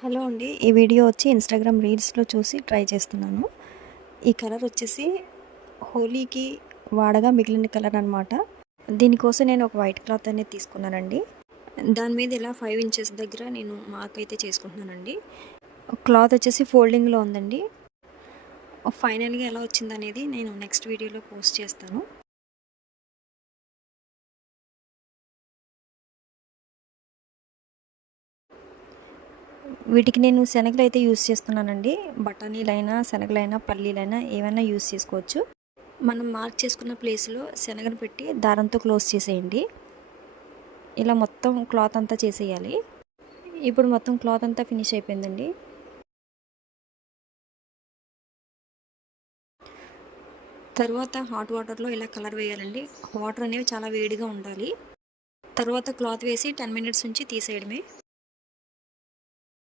Hello అండి. ఈ video వచ్చి ఇన్‌స్టాగ్రామ్ రీల్స్‌లో చూసి ట్రై చేస్తున్నాను. ఈ కలర్ వచ్చేసి హోలీకి వాడగా మిగిలిన కలర్ అనమాట. దీనికోసం నేను ఒక వైట్ క్లాత్ అనేది తీసుకున్నానండి. దాని మీద ఇలా 5 ఇంచెస్ దగ్గర నేను మార్క్ అయితే చేసుకుంటున్నానండి. క్లాత్ వచ్చేసి ఫోల్డింగ్‌లో ఉందండి. ఫైనల్‌గా ఎలా వచ్చిందనేది నేను నెక్స్ట్ వీడియోలో పోస్ట్ చేస్తాను. వీటికి నేను శనగలైతే యూజ్ చేస్తున్నానండి. బఠానీలైనా, శనగలైనా, పల్లీలైనా ఏవైనా యూజ్ చేసుకోవచ్చు. మనం మార్క్ చేసుకున్న ప్లేస్‌లో శనగను పెట్టి దారంతో క్లోజ్ చేసేయండి. ఇలా మొత్తం క్లాత్ అంతా చేసేయాలి. ఇప్పుడు మొత్తం క్లాత్ అంతా ఫినిష్ అయిపోయిందండి. తర్వాత హాట్ వాటర్‌లో ఇలా కలర్ వేయాలండి. వాటర్ అనేవి చాలా వేడిగా ఉండాలి. తర్వాత క్లాత్ వేసి 10 మినిట్స్ ఉంచి తీసేయడమే.